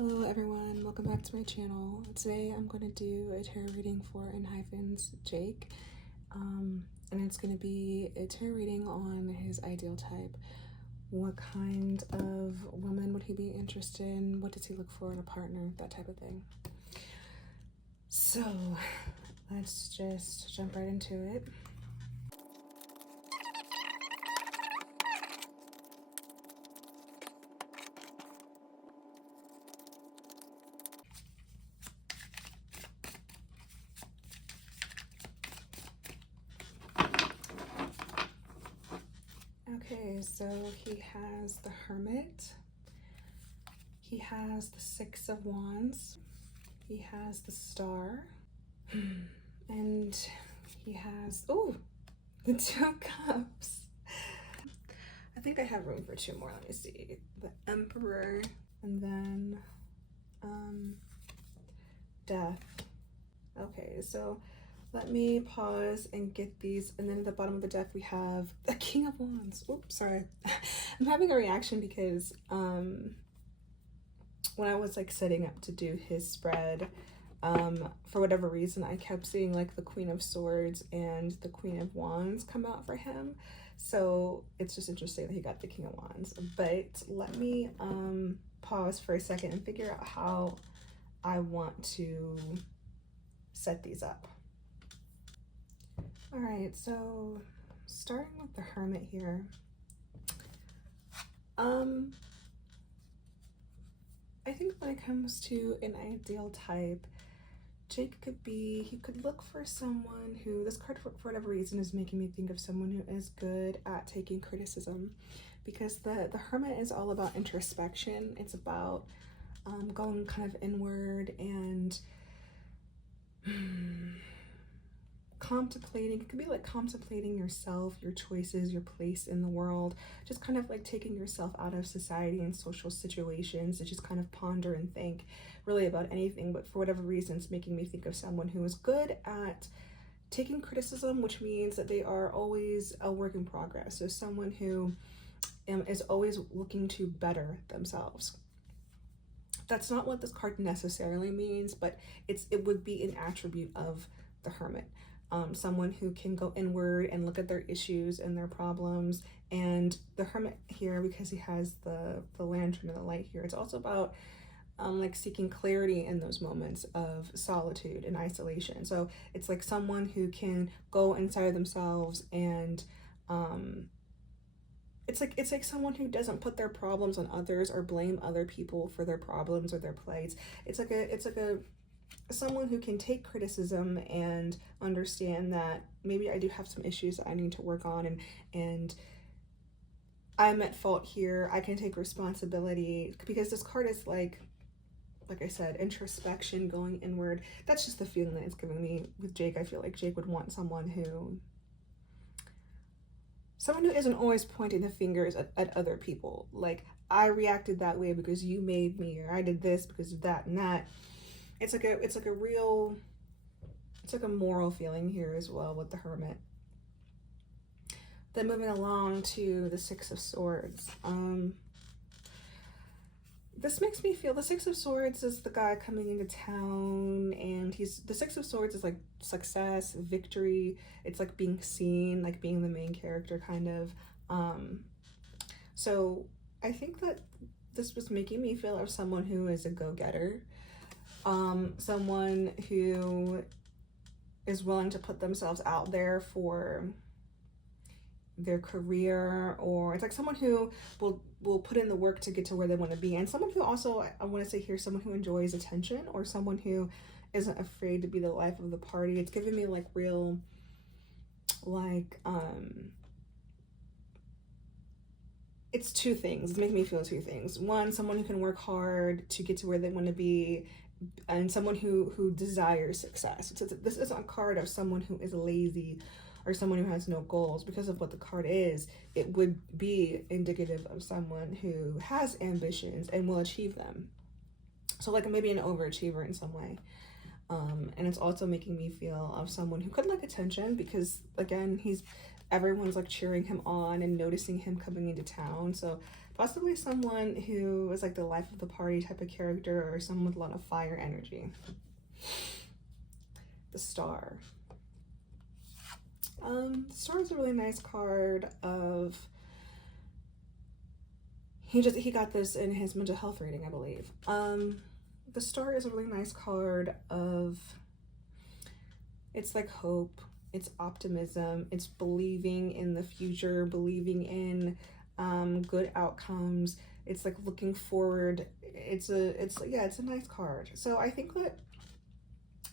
Hello everyone, welcome back to my channel. Today I'm going to do a tarot reading for enhypen's Jake, and it's going to be a tarot reading on his ideal type. What kind of woman would he be interested in? What does he look for in a partner? That type of thing. So let's just jump right into it. Okay, so he has the Hermit, he has the Six of Wands, he has the Star, and he has, oh, the Two of Cups. I think I have room for two more. Let me see. The Emperor, and then Death. Okay, so let me pause and get these, and then at the bottom of the deck we have the King of Wands. Oops, sorry. I'm having a reaction because when I was like setting up to do his spread, for whatever reason I kept seeing like the Queen of Swords and the Queen of Wands come out for him. So it's just interesting that he got the King of Wands. But let me pause for a second and figure out how I want to set these up. All right, so starting with the Hermit here. I think when it comes to an ideal type, Jake he could look for someone who, this card for whatever reason is making me think of someone who is good at taking criticism, because the Hermit is all about introspection. It's about going kind of inward and contemplating. It could be like contemplating yourself, your choices, your place in the world, just kind of like taking yourself out of society and social situations and just kind of ponder and think really about anything. But for whatever reason, it's making me think of someone who is good at taking criticism, which means that they are always a work in progress. So someone who is always looking to better themselves. That's not what this card necessarily means, but it would be an attribute of the Hermit. Someone who can go inward and look at their issues and their problems. And the Hermit here, because he has the lantern and the light here, it's also about like seeking clarity in those moments of solitude and isolation. So it's like someone who can go inside of themselves and it's like someone who doesn't put their problems on others or blame other people for their problems or their plights. It's like someone who can take criticism and understand that maybe I do have some issues that I need to work on, and I'm at fault here. I can take responsibility, because this card is like I said, introspection, going inward. That's just the feeling that it's giving me with Jake. I feel like Jake would want someone who isn't always pointing the fingers at other people. Like, I reacted that way because you made me, or I did this because of that and that. It's like a moral feeling here as well with the Hermit. Then moving along to the Six of Swords. This makes me feel, the Six of Swords is the guy coming into town, and the Six of Swords is like success, victory. It's like being seen, like being the main character kind of. So I think that this was making me feel of someone who is a go-getter. Someone who is willing to put themselves out there for their career, or it's like someone who will put in the work to get to where they want to be, and someone who also, I want to say here, someone who enjoys attention, or someone who isn't afraid to be the life of the party. It's giving me like real, like, it's two things. It's making me feel two things. One, someone who can work hard to get to where they want to be, and someone who desires success. So this isn't a card of someone who is lazy or someone who has no goals. Because of what the card is, it would be indicative of someone who has ambitions and will achieve them. So like maybe an overachiever in some way. And it's also making me feel of someone who could like attention, because again, everyone's like cheering him on and noticing him coming into town. So Possibly someone who is like the life of the party type of character, or someone with a lot of fire energy. The Star. The Star is a really nice card of, he got this in his mental health reading, I believe. The Star is a really nice card of, it's like hope, it's optimism, it's believing in the future, believing in good outcomes. It's like looking forward. It's a nice card. So I think that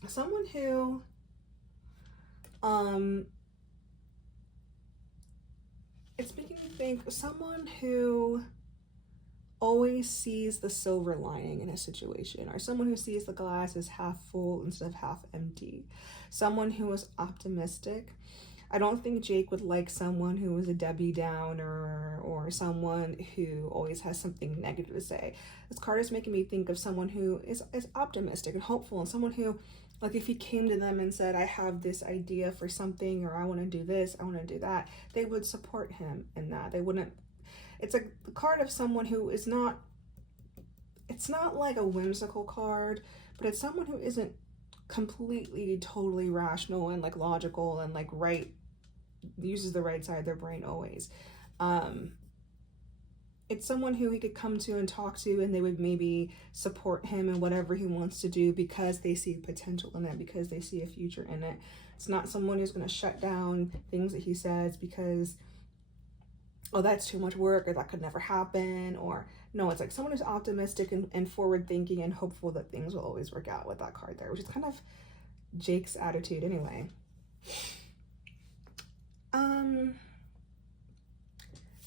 someone who it's making me think someone who always sees the silver lining in a situation, or someone who sees the glass as half full instead of half empty, someone who is optimistic. I don't think Jake would like someone who is a Debbie Downer, or someone who always has something negative to say. This card is making me think of someone who is optimistic and hopeful, and someone who, like, if he came to them and said, I have this idea for something, or I want to do this, I want to do that, they would support him in that. They wouldn't, it's like the card of someone who is not, it's not like a whimsical card, but it's someone who isn't completely, totally rational and like logical and like right, uses the right side of their brain always. It's someone who he could come to and talk to, and they would maybe support him in whatever he wants to do because they see potential in it, because they see a future in it. It's not someone who's going to shut down things that he says because, oh, that's too much work, or that could never happen, or no, it's like someone who's optimistic and forward thinking and hopeful that things will always work out with that card there, which is kind of Jake's attitude anyway.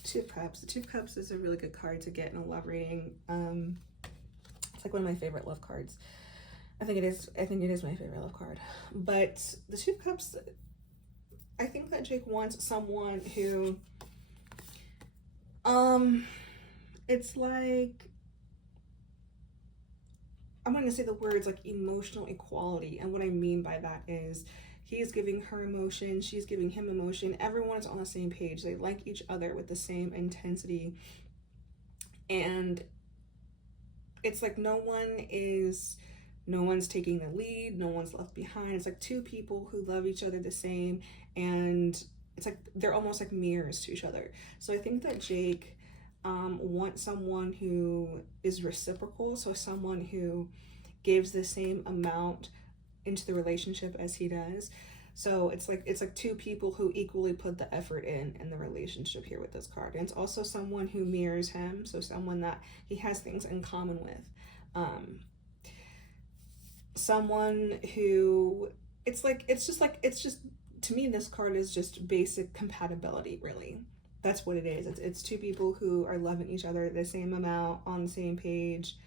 Two of Cups. The Two of Cups is a really good card to get in a love reading. It's like one of my favorite love cards. I think it is my favorite love card. But the Two of Cups, I think that Jake wants someone who, it's like, I'm going to say the words like emotional equality. And what I mean by that is he is giving her emotion, she's giving him emotion. Everyone is on the same page. They like each other with the same intensity. And it's like no one's taking the lead, no one's left behind. It's like two people who love each other the same, and it's like they're almost like mirrors to each other. So I think that Jake wants someone who is reciprocal, so someone who gives the same amount into the relationship as he does. So it's like two people who equally put the effort in the relationship here with this card. And it's also someone who mirrors him, so someone that he has things in common with. Someone who, it's just to me, this card is just basic compatibility, really. That's what it is. It's two people who are loving each other the same amount, on the same page.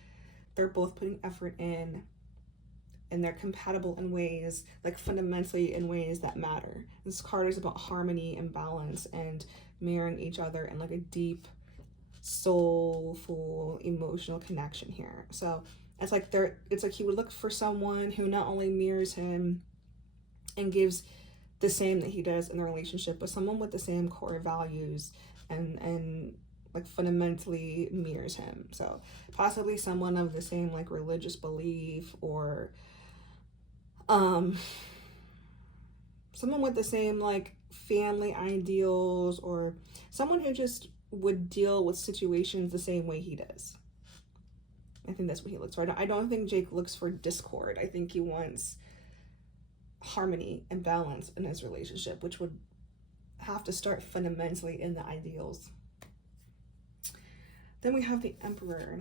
They're both putting effort in, and they're compatible in ways, like fundamentally in ways that matter. This card is about harmony and balance and mirroring each other and like a deep, soulful, emotional connection here. So it's like he would look for someone who not only mirrors him and gives the same that he does in the relationship, but someone with the same core values and like fundamentally mirrors him. So possibly someone of the same like religious belief, or someone with the same like family ideals, or someone who just would deal with situations the same way he does. I think that's what he looks for. I don't think Jake looks for discord. I think he wants harmony and balance in his relationship, which would have to start fundamentally in the ideals. Then we have the Emperor.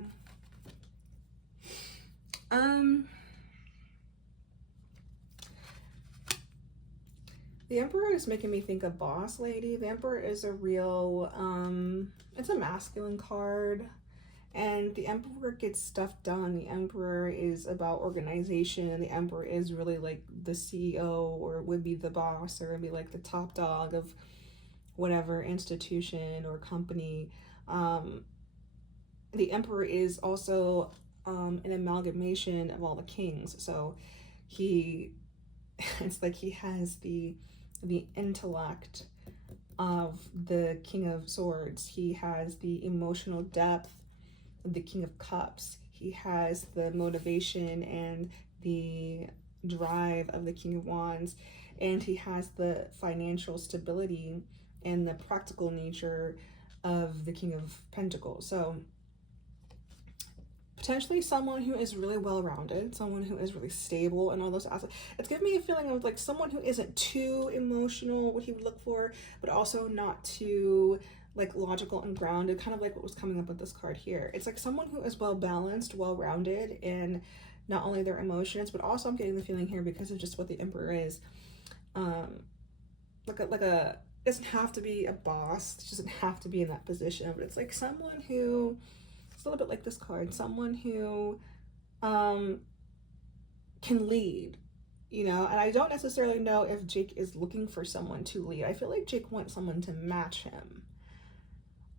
The Emperor is making me think of Boss Lady. The Emperor is a real, it's a masculine card. And the Emperor gets stuff done. The Emperor is about organization. The Emperor is really like the CEO, or would be the boss, or would be like the top dog of whatever institution or company. The Emperor is also an amalgamation of all the kings. So it's like he has the intellect, of the King of Swords. He has the emotional depth of the King of Cups. He has the motivation and the drive of the King of Wands, and he has the financial stability and the practical nature of the King of Pentacles. So potentially someone who is really well-rounded, someone who is really stable and all those aspects. It's giving me a feeling of like someone who isn't too emotional, what he would look for, but also not too like logical and grounded, kind of like what was coming up with this card here. It's like someone who is well-balanced, well-rounded in not only their emotions, but also I'm getting the feeling here because of just what the Emperor is, it doesn't have to be a boss, it doesn't have to be in that position, but it's like someone who, it's a little bit like this card, someone who can lead, you know. And I don't necessarily know if Jake is looking for someone to lead. I feel like Jake wants someone to match him.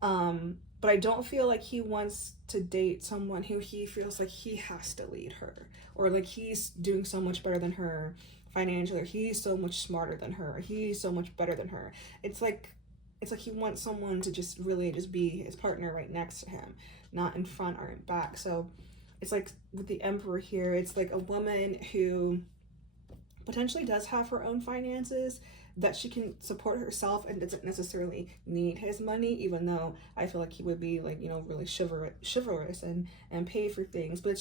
But I don't feel like he wants to date someone who he feels like he has to lead her, or like he's doing so much better than her financially, or he's so much smarter than her, or he's so much better than her. It's like he wants someone to just really just be his partner right next to him, not in front or in back. So it's like with the Emperor here, it's like a woman who potentially does have her own finances, that she can support herself and doesn't necessarily need his money, even though I feel like he would be like, you know, really chivalrous and pay for things. But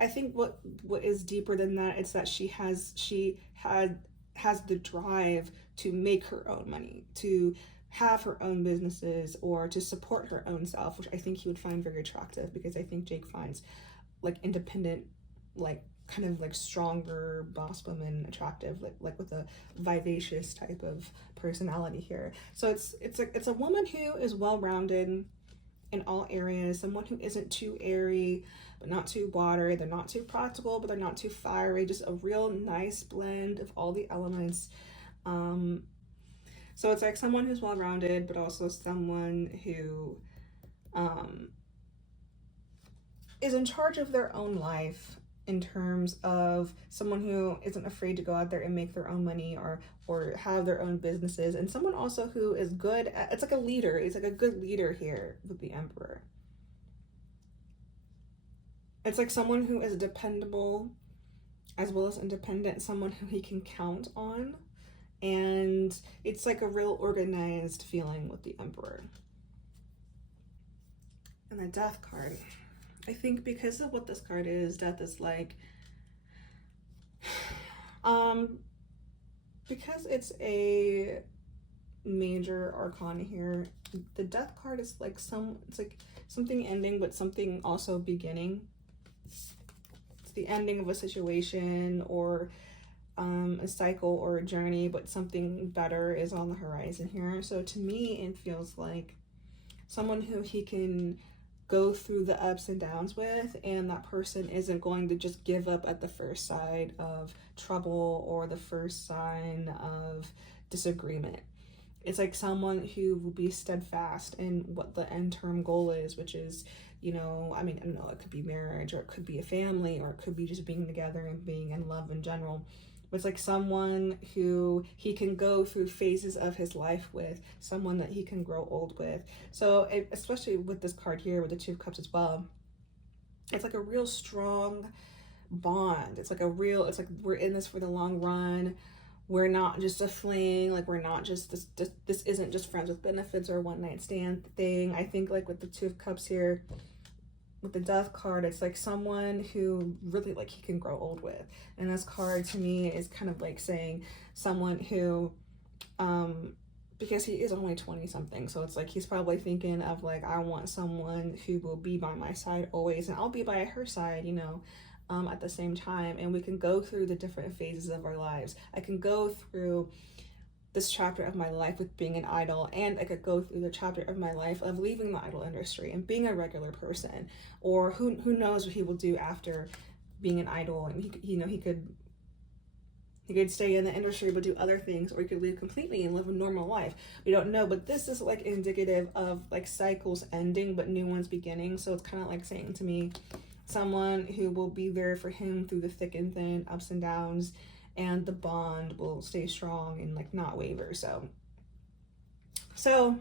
I think what is deeper than that, it's that she has the drive to make her own money, to have her own businesses, or to support her own self, which I think he would find very attractive, because I think Jake finds like independent, like kind of like stronger boss woman attractive, like with a vivacious type of personality here. So it's a woman who is well-rounded in all areas, someone who isn't too airy but not too watery, they're not too practical but they're not too fiery, just a real nice blend of all the elements. So it's like someone who's well-rounded, but also someone who is in charge of their own life, in terms of someone who isn't afraid to go out there and make their own money, or have their own businesses, and someone also who is good at, it's like a leader, it's like a good leader here with the Emperor. It's like someone who is dependable as well as independent, someone who he can count on, and it's like a real organized feeling with the Emperor. And the Death card, I think because of what this card is, death is like, because it's a major arcana here, the Death card is like it's like something ending, but something also beginning. It's the ending of a situation, or a cycle or a journey, but something better is on the horizon here. So to me, it feels like someone who he can go through the ups and downs with, and that person isn't going to just give up at the first sign of trouble or the first sign of disagreement. It's like someone who will be steadfast in what the end term goal is, which is, you know, I mean, I don't know, it could be marriage, or it could be a family, or it could be just being together and being in love in general. But it's like someone who he can go through phases of his life with, someone that he can grow old with. So especially with this card here with the Two of Cups as well, it's like a real strong bond. It's like we're in this for the long run. We're not just a fling, like we're not just this isn't just friends with benefits or one night stand thing. I think like with the Two of Cups here, with the Death card, it's like someone who really like he can grow old with. And this card to me is kind of like saying someone who, because he is only 20 something, so it's like he's probably thinking of like, I want someone who will be by my side always, and I'll be by her side, you know, at the same time, and we can go through the different phases of our lives. I can go through this chapter of my life with being an idol, and I could go through the chapter of my life of leaving the idol industry and being a regular person, or who knows what he will do after being an idol. And he could stay in the industry but do other things, or he could leave completely and live a normal life. We don't know, but this is like indicative of like cycles ending but new ones beginning. So it's kind of like saying to me, someone who will be there for him through the thick and thin, ups and downs, and the bond will stay strong and like not waver. So So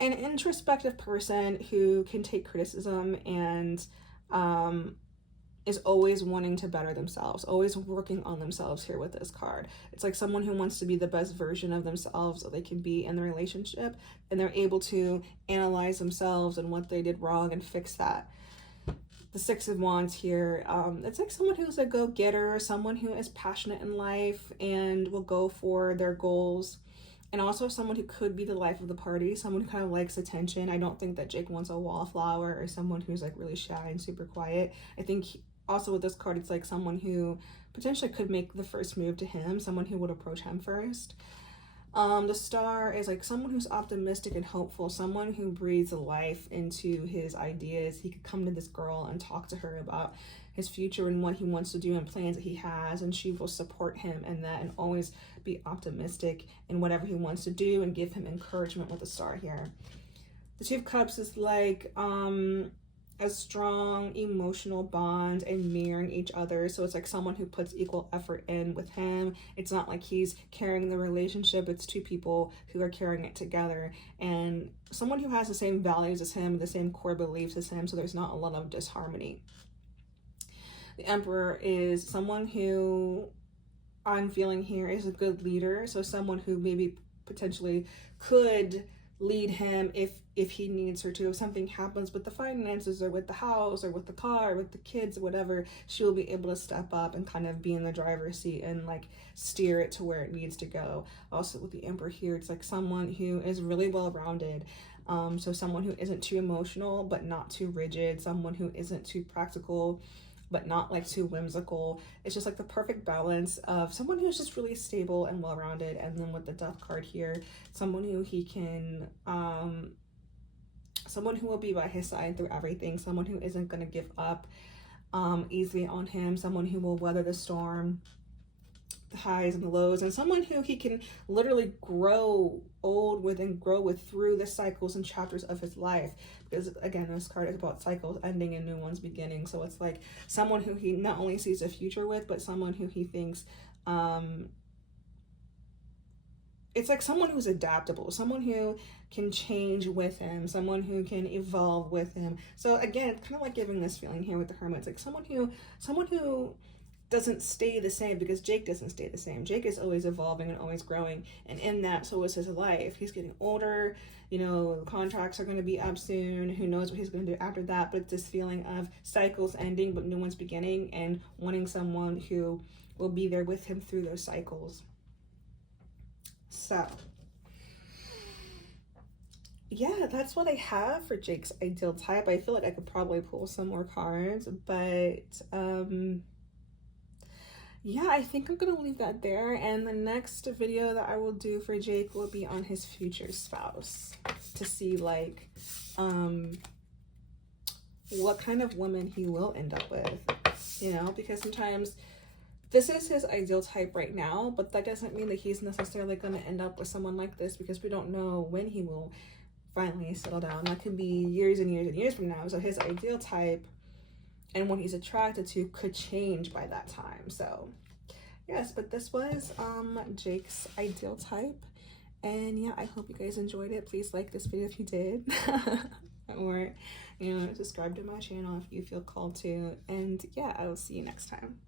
an introspective person who can take criticism and is always wanting to better themselves, always working on themselves here with this card. It's like someone who wants to be the best version of themselves that they can be in the relationship, and they're able to analyze themselves and what they did wrong and fix that. The Six of Wands here, it's like someone who's a go-getter, someone who is passionate in life and will go for their goals, and also someone who could be the life of the party, someone who kind of likes attention. I don't think that Jake wants a wallflower or someone who's like really shy and super quiet. I think also with this card, it's like someone who potentially could make the first move to him, someone who would approach him first. The Star is like someone who's optimistic and hopeful, someone who breathes life into his ideas. He could come to this girl and talk to her about his future and what he wants to do and plans that he has, and she will support him in that and always be optimistic in whatever he wants to do and give him encouragement with the Star here. The Two of Cups is like a strong emotional bond and mirroring each other. So it's like someone who puts equal effort in with him. It's not like he's carrying the relationship. It's two people who are carrying it together, and someone who has the same values as him, the same core beliefs as him, so there's not a lot of disharmony. The Emperor is someone who I'm feeling here is a good leader. So someone who maybe potentially could lead him if he needs her to. If something happens with the finances or with the house or with the car or with the kids or whatever, she will be able to step up and kind of be in the driver's seat and like steer it to where it needs to go. Also with the Emperor here, it's like someone who is really well-rounded. So someone who isn't too emotional but not too rigid, someone who isn't too practical but not like too whimsical. It's just like the perfect balance of someone who's just really stable and well-rounded. And then with the Death card here, someone who he can someone who will be by his side through everything, someone who isn't going to give up easily on him, someone who will weather the storm, the highs and the lows, and someone who he can literally grow old with and grow with through the cycles and chapters of his life. Because again, this card is about cycles ending and new ones beginning. So it's like someone who he not only sees a future with, but someone who he thinks it's like someone who's adaptable, someone who can change with him, someone who can evolve with him. So again, it's kind of like giving this feeling here with the Hermit. It's like someone who doesn't stay the same, because Jake doesn't stay the same. Jake is always evolving and always growing, and in that, so is his life. He's getting older, you know, the contracts are going to be up soon, who knows what he's going to do after that, but it's this feeling of cycles ending but new ones beginning, and wanting someone who will be there with him through those cycles. So yeah, that's what I have for Jake's ideal type. I feel like I could probably pull some more cards, but yeah, I think I'm gonna leave that there, and the next video that I will do for Jake will be on his future spouse, to see like what kind of woman he will end up with, you know, because sometimes this is his ideal type right now, but that doesn't mean that he's necessarily going to end up with someone like this, because we don't know when he will finally settle down. That could be years and years and years from now. So his ideal type and what he's attracted to could change by that time. So yes, but this was Jake's ideal type, and yeah, I hope you guys enjoyed it. Please like this video if you did, or you know, subscribe to my channel if you feel called to, and yeah, I will see you next time.